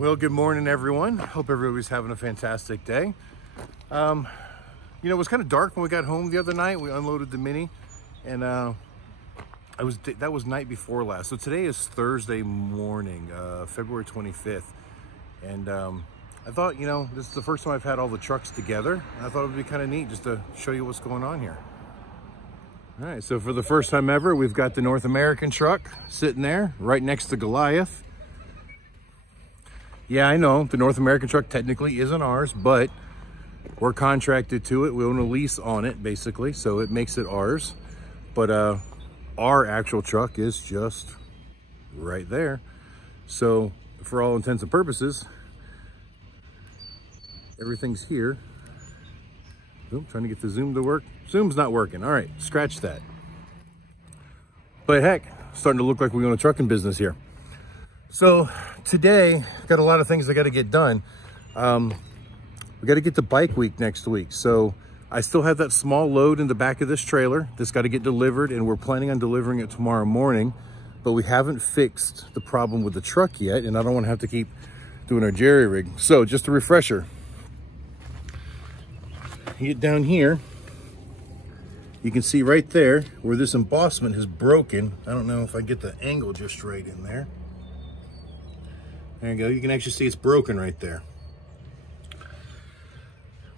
Well, good morning, everyone. Hope everybody's having a fantastic day. You know, it was kind of dark when we got home the other night. We unloaded the Mini, and that was night before last. So today is Thursday morning, February 25th. And I thought, you know, this is the first time I've had all the trucks together. I thought it would be kind of neat just to show you what's going on here. All right, so for the first time ever, we've got the North American truck sitting there right next to Goliath. Yeah, I know the North American truck technically isn't ours, but we're contracted to it. We own a lease on it, basically, so it makes it ours. But our actual truck is just right there. So for all intents and purposes, everything's here. Oop, trying to get the zoom to work. Zoom's not working. All right, scratch that. But heck, starting to look like we own a trucking business here. So today, got a lot of things I got to get done. We got to get to bike week next week. So I still have that small load in the back of this trailer that's got to get delivered, and we're planning on delivering it tomorrow morning, but we haven't fixed the problem with the truck yet, and I don't want to have to keep doing our jerry rig. So just a refresher, you get down here, you can see right there where this embossment is broken. I don't know if I get the angle just right in there. There you go. You can actually see it's broken right there.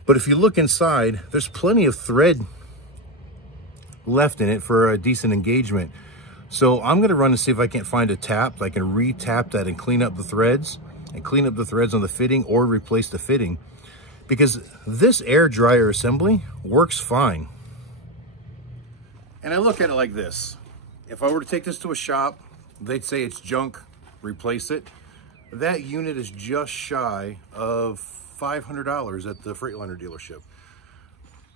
But if you look inside, there's plenty of thread left in it for a decent engagement. So I'm going to run and see if I can't find a tap. I can re-tap that and clean up the threads on the fitting, or replace the fitting, because this air dryer assembly works fine. And I look at it like this. If I were to take this to a shop, they'd say it's junk, replace it. That unit is just shy of $500 at the Freightliner dealership.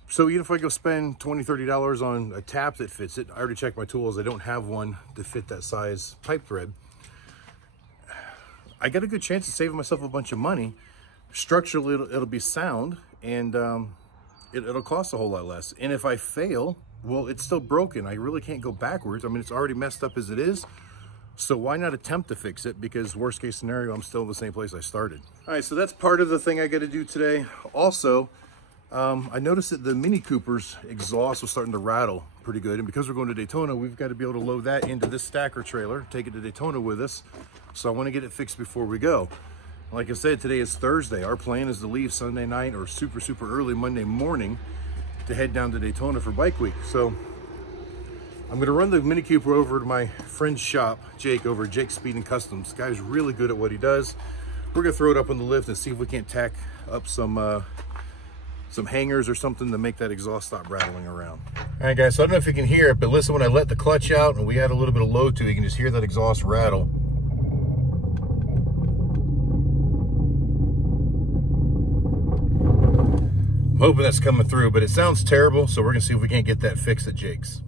So even if I go spend $20, $30 on a tap that fits it, I already checked my tools. I don't have one to fit that size pipe thread. I got a good chance of saving myself a bunch of money. Structurally, it'll be sound, and it'll cost a whole lot less. And if I fail, well, it's still broken. I really can't go backwards. I mean, it's already messed up as it is. So why not attempt to fix it? Because worst case scenario, I'm still in the same place I started. All right, so that's part of the thing I got to do today. Also, I noticed that the Mini Cooper's exhaust was starting to rattle pretty good. And because we're going to Daytona, we've got to be able to load that into this stacker trailer, take it to Daytona with us. So I want to get it fixed before we go. Like I said, today is Thursday. Our plan is to leave Sunday night or super early Monday morning to head down to Daytona for bike week. So I'm gonna run the Mini Cooper over to my friend's shop, Jake, over at Jake's Speed and Customs. This guy's really good at what he does. We're gonna throw it up on the lift and see if we can't tack up some hangers or something to make that exhaust stop rattling around. All right, guys, so I don't know if you can hear it, but listen, when I let the clutch out and we add a little bit of load to it, you can just hear that exhaust rattle. I'm hoping that's coming through, but it sounds terrible, so we're gonna see if we can't get that fixed at Jake's.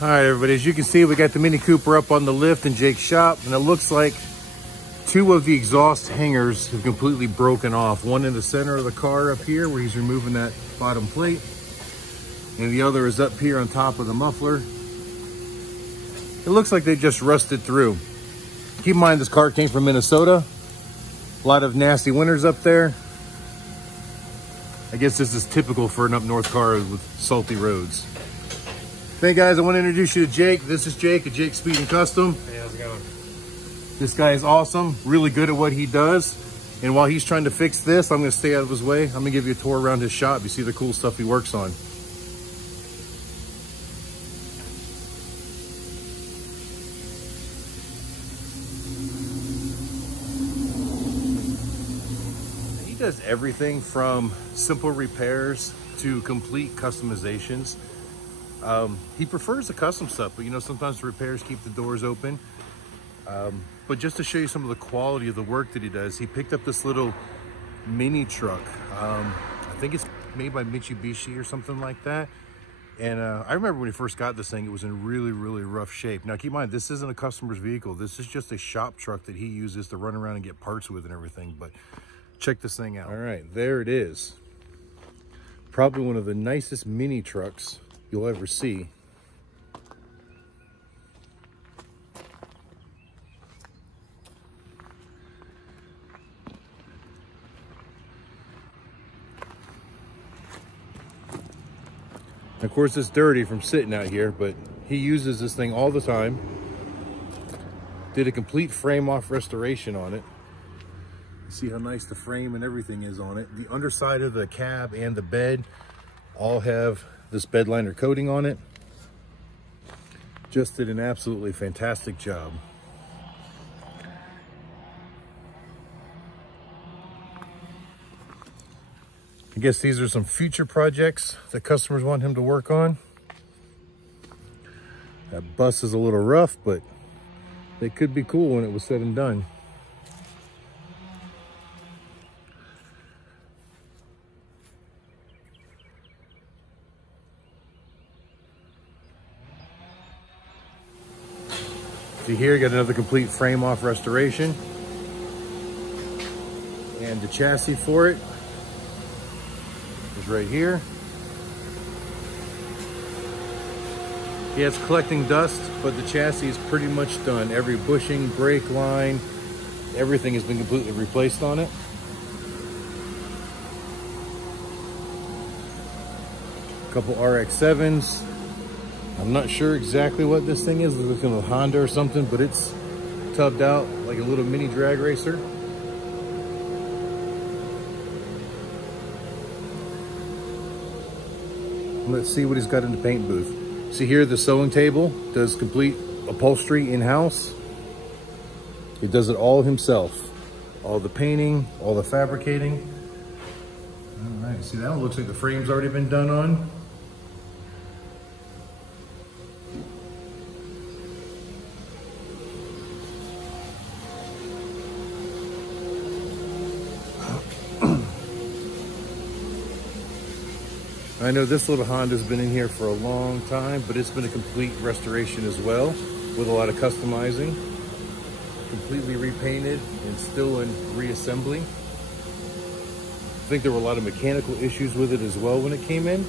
All right, everybody, as you can see, we got the Mini Cooper up on the lift in Jake's shop, and it looks like two of the exhaust hangers have completely broken off. One in the center of the car up here where he's removing that bottom plate, and the other is up here on top of the muffler. It looks like they just rusted through. Keep in mind, this car came from Minnesota. A lot of nasty winters up there. I guess this is typical for an up north car with salty roads. Hey guys, I want to introduce you to Jake. This is Jake at Jake's Speed and Custom. Hey, how's it going? This guy is awesome, really good at what he does. And while he's trying to fix this, I'm going to stay out of his way. I'm going to give you a tour around his shop. You see the cool stuff he works on. does everything from simple repairs to complete customizations. He prefers the custom stuff, but you know, sometimes the repairs keep the doors open. But just to show you some of the quality of the work that he does, he picked up this little mini truck. I think it's made by Mitsubishi or something like that. And I remember when he first got this thing, it was in really, really rough shape. Now keep in mind, this isn't a customer's vehicle. This is just a shop truck that he uses to run around and get parts with and everything. But check this thing out. All right, there it is. Probably one of the nicest mini trucks you'll ever see. Of course, it's dirty from sitting out here, but he uses this thing all the time. Did a complete frame off restoration on it. See how nice the frame and everything is on it. The underside of the cab and the bed all have this bed liner coating on it. Just did an absolutely fantastic job. I guess these are some future projects that customers want him to work on. That bus is a little rough, but they could be cool when it was said and done. See here, got another complete frame off restoration. And the chassis for it is right here. Yeah, it's collecting dust, but the chassis is pretty much done. Every bushing, brake line, everything has been completely replaced on it. A couple RX-7s. I'm not sure exactly what this thing is. It's looking like a Honda or something, but it's tubbed out like a little mini drag racer. Let's see what he's got in the paint booth. See here, the sewing table does complete upholstery in-house. He does it all himself. All the painting, all the fabricating. All right, see that one looks like the frame's already been done on. I know this little Honda's been in here for a long time, but it's been a complete restoration as well, with a lot of customizing. Completely repainted and still in reassembly. I think there were a lot of mechanical issues with it as well when it came in.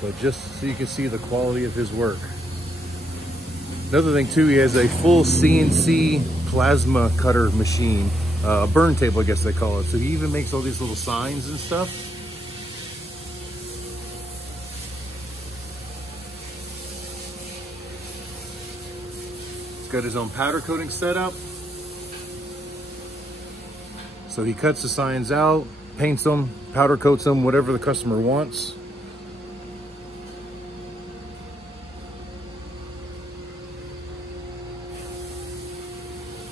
But just so you can see the quality of his work. Another thing too, he has a full CNC plasma cutter machine. A burn table, I guess they call it. So he even makes all these little signs and stuff. He's got his own powder coating setup. So he cuts the signs out, paints them, powder coats them, whatever the customer wants.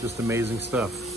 Just amazing stuff.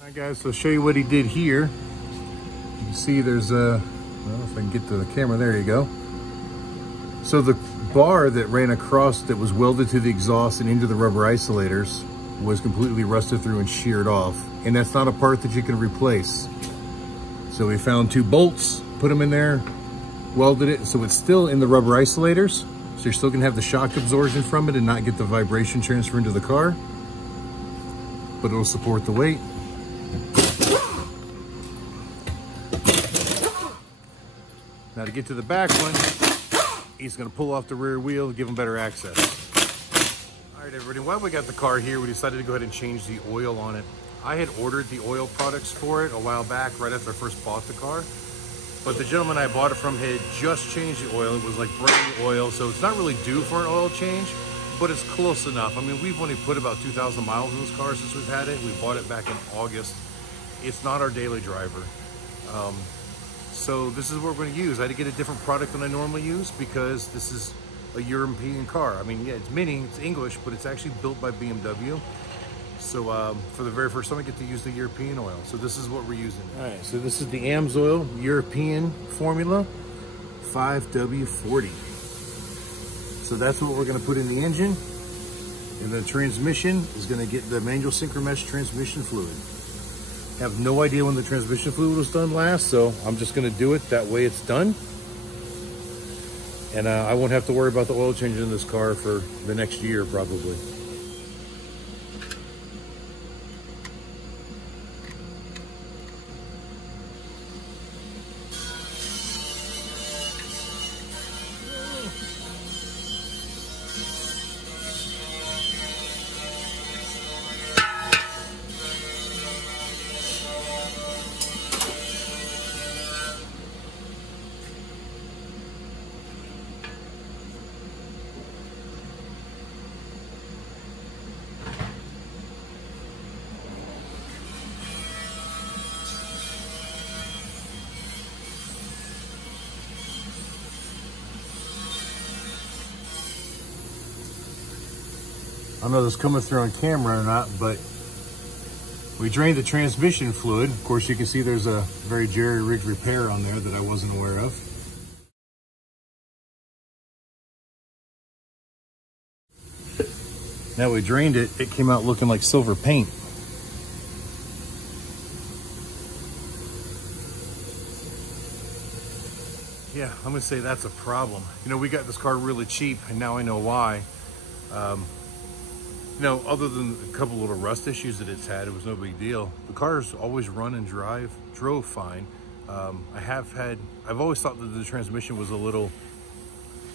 All right, guys, so I'll show you what he did here. You can see there's a, well, if I can get to the camera, there you go. So the bar that ran across that was welded to the exhaust and into the rubber isolators was completely rusted through and sheared off. And that's not a part that you can replace. So we found 2 bolts, put them in there, welded it, so it's still in the rubber isolators, So you're still gonna have the shock absorption from it and not get the vibration transfer into the car, but it'll support the weight. Now to get to the back one, he's gonna pull off the rear wheel, give him better access. All right, everybody, while we got the car here, we decided to go ahead and change the oil on it. I had ordered the oil products for it a while back, right after I first bought the car. But the gentleman I bought it from had just changed the oil. It was like brand new oil, so it's not really due for an oil change, but it's close enough. I mean, we've only put about 2,000 miles in this car since we've had it. We bought it back in August. It's not our daily driver. So this is what we're going to use. I had to get a different product than I normally use because this is a European car. I mean, yeah, it's mini, it's English, but it's actually built by BMW. So for the very first time, I get to use the European oil. So this is what we're using. All right, so this is the AMSOIL European formula 5W40. So that's what we're gonna put in the engine. And the transmission is gonna get the manual synchromesh transmission fluid. I have no idea when the transmission fluid was done last, so I'm just gonna do it that way it's done. And I won't have to worry about the oil change in this car for the next year, probably. I don't know if this is coming through on camera or not, but we drained the transmission fluid. Of course, you can see there's a very jerry-rigged repair on there that I wasn't aware of. Now we drained it, it came out looking like silver paint. Yeah, I'm gonna say that's a problem. You know, we got this car really cheap, and now I know why. You know, other than a couple little rust issues that it's had, it was no big deal. The car's always run and drove fine. I've always thought that the transmission was a little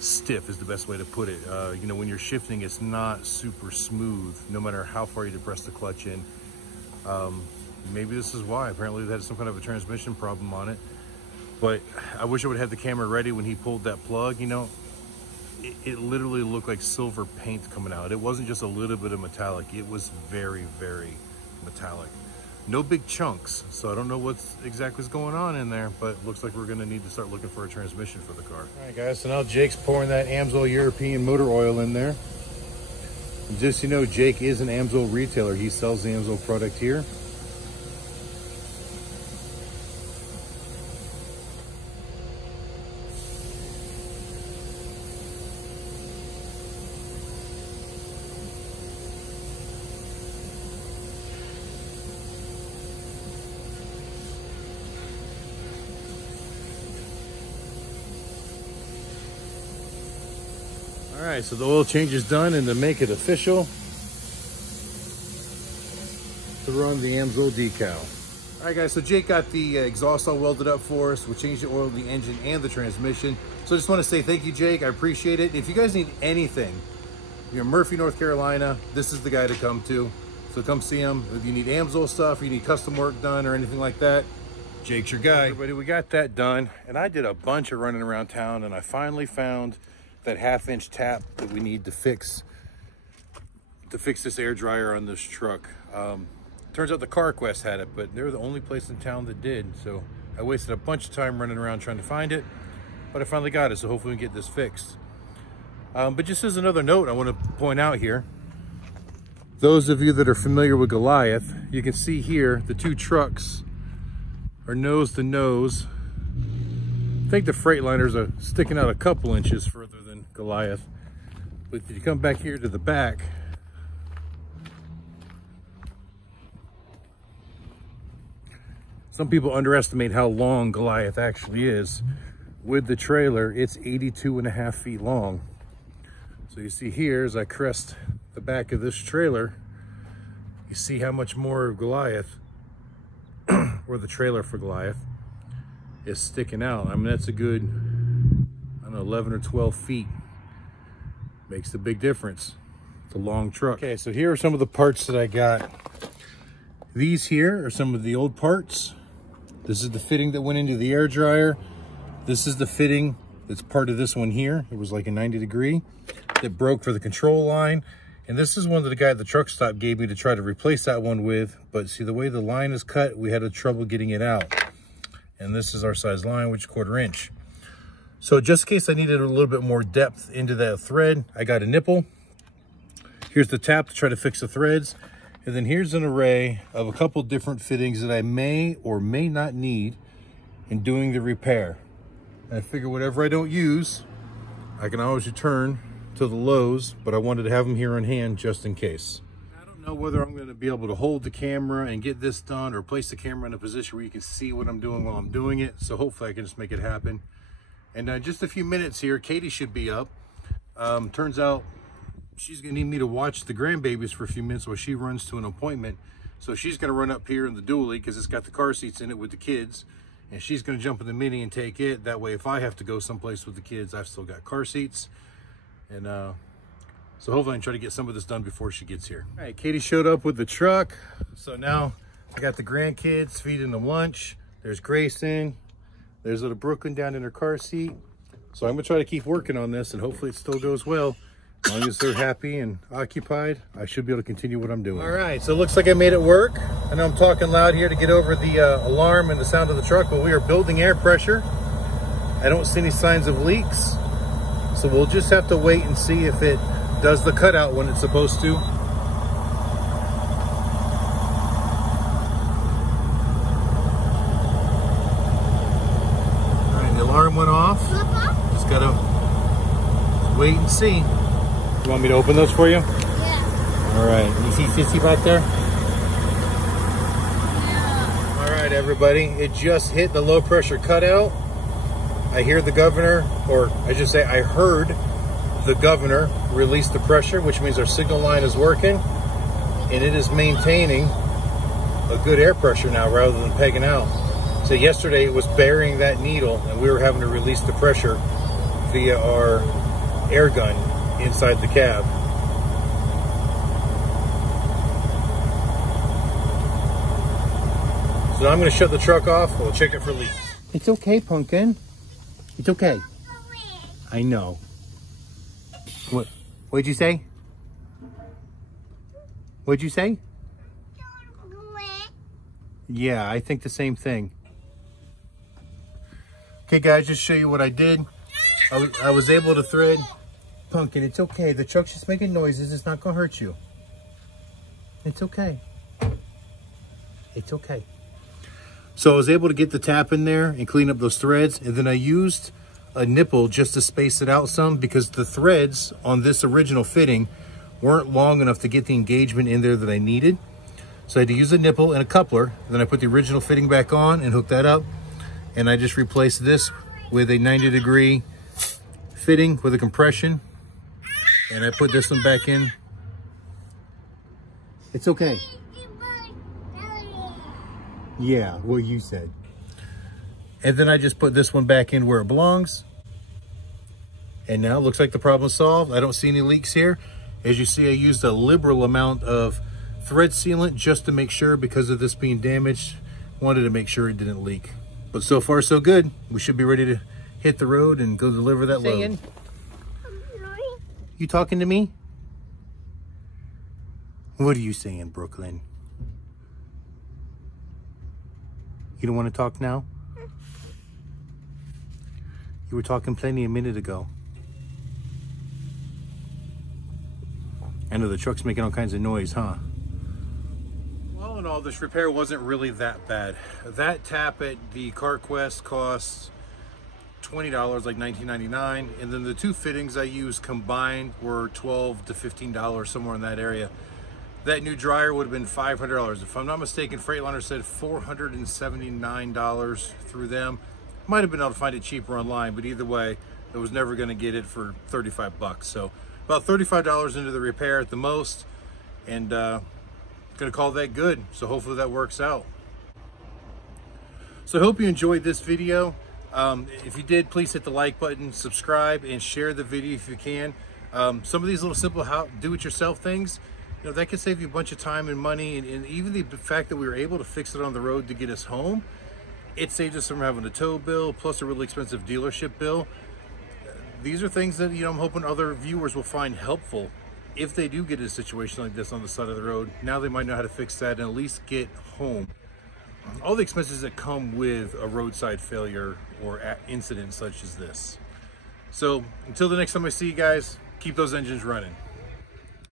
stiff is the best way to put it. You know, when you're shifting, it's not super smooth, no matter how far you depress the clutch in. Maybe this is why. Apparently they had some kind of a transmission problem on it. But I wish I would have had the camera ready when he pulled that plug. You know, it literally looked like silver paint coming out. It wasn't just a little bit of metallic. It was very, very metallic. No big chunks, so I don't know what exactly is going on in there, but it looks like we're gonna need to start looking for a transmission for the car. All right, guys, so now Jake's pouring that AMSOIL European motor oil in there. And just so you know, Jake is an AMSOIL retailer. He sells the AMSOIL product here. All right, so the oil change is done, and to make it official, to run the AMSOIL decal. All right, guys, so Jake got the exhaust all welded up for us. We changed the oil in the engine and the transmission. So I just want to say thank you, Jake. I appreciate it. If you guys need anything, you're in Murphy, North Carolina, this is the guy to come to. So come see him. If you need AMSOIL stuff, or you need custom work done or anything like that, Jake's your guy. Everybody, we got that done, and I did a bunch of running around town, and I finally found that 1/2-inch tap that we need to fix this air dryer on this truck. Turns out the CarQuest had it, but they're the only place in town that did. So I wasted a bunch of time running around trying to find it, but I finally got it, so hopefully we can get this fixed. But just as another note I want to point out here, those of you that are familiar with Goliath, you can see here the two trucks are nose to nose. I think the Freightliners are sticking out a couple inches further than Goliath. But if you come back here to the back, some people underestimate how long Goliath actually is. With the trailer, it's 82.5 feet long. So you see here, as I crest the back of this trailer, you see how much more of Goliath, or the trailer for Goliath, is sticking out. I mean, that's a good, I don't know, 11 or 12 feet. Makes a big difference. It's a long truck. Okay, so here are some of the parts that I got. These here are some of the old parts. This is the fitting that went into the air dryer. This is the fitting that's part of this one here. It was like a 90 degree that broke for the control line. And this is one that the guy at the truck stop gave me to try to replace that one with. But see, the way the line is cut, we had trouble getting it out. And this is our size line, which is 1/4 inch. So just in case I needed a little bit more depth into that thread, I got a nipple. Here's the tap to try to fix the threads. And then here's an array of a couple different fittings that I may or may not need in doing the repair. And I figure whatever I don't use, I can always return to the Lowe's, but I wanted to have them here on hand just in case. I don't know whether I'm going to be able to hold the camera and get this done, or place the camera in a position where you can see what I'm doing while I'm doing it. So hopefully I can just make it happen. And just a few minutes here, Katie should be up. Turns out she's gonna need me to watch the grandbabies for a few minutes while she runs to an appointment. So she's gonna run up here in the dually, because it's got the car seats in it with the kids, and she's gonna jump in the Mini and take it. That way, if I have to go someplace with the kids, I've still got car seats. And so hopefully I can try to get some of this done before she gets here. All right, Katie showed up with the truck. So now I got the grandkids, feeding them lunch. There's Grayson. There's little Brooklyn down in her car seat. So I'm gonna try to keep working on this, and hopefully it still goes well. As long as they're happy and occupied, I should be able to continue what I'm doing. All right, so it looks like I made it work. I know I'm talking loud here to get over the alarm and the sound of the truck, but we are building air pressure. I don't see any signs of leaks. So we'll just have to wait and see if it does the cutout when it's supposed to. All right, the alarm went off. Just gotta wait and see. You want me to open those for you? Yeah. All right. You see Sissy back there? Yeah. All right, everybody. It just hit the low pressure cutout. I hear the governor, or I should say I heard the governor release the pressure, which means our signal line is working, and it is maintaining a good air pressure now rather than pegging out. So yesterday it was burying that needle, and we were having to release the pressure via our air gun inside the cab. So now I'm going to shut the truck off. We'll check it for leaks. It's okay, Pumpkin. It's okay. I know. What'd you say? What'd you say? Yeah, I think the same thing. Okay, guys, just show you what I did. I was able to thread. Pumpkin, it's okay. The truck's just making noises. It's not gonna hurt you. It's okay. It's okay. So I was able to get the tap in there and clean up those threads, and then I used a nipple just to space it out some, because the threads on this original fitting weren't long enough to get the engagement in there that I needed. So I had to use a nipple and a coupler. Then I put the original fitting back on and hooked that up, and I just replaced this with a 90-degree fitting with a compression, and I put this one back in. It's okay. Yeah, what you said. And then I just put this one back in where it belongs. And now it looks like the problem's solved. I don't see any leaks here. As you see, I used a liberal amount of thread sealant just to make sure, because of this being damaged. Wanted to make sure it didn't leak. But so far so good. We should be ready to hit the road and go deliver that load. You talking to me? What are you saying, Brooklyn? You don't want to talk now? You were talking plenty a minute ago. I know the truck's making all kinds of noise, huh? All in all, this repair wasn't really that bad. That tap at the CarQuest costs $20, like $19.99, and then the two fittings I used combined were $12 to $15, somewhere in that area. That new dryer would have been $500. If I'm not mistaken, Freightliner said $479 through them. Might have been able to find it cheaper online, but either way, I was never going to get it for 35 bucks. So about $35 into the repair at the most, and gonna call that good. So hopefully that works out. So I hope you enjoyed this video. If you did, please hit the like button, subscribe, and share the video if you can. Some of these little simple do-it-yourself things, you know, that can save you a bunch of time and money, and even the fact that we were able to fix it on the road to get us home, it saved us from having a tow bill plus a really expensive dealership bill. These are things that, you know, I'm hoping other viewers will find helpful if they do get in a situation like this on the side of the road. Now they might know how to fix that and at least get home. All the expenses that come with a roadside failure or incident such as this. So until the next time I see you guys, keep those engines running.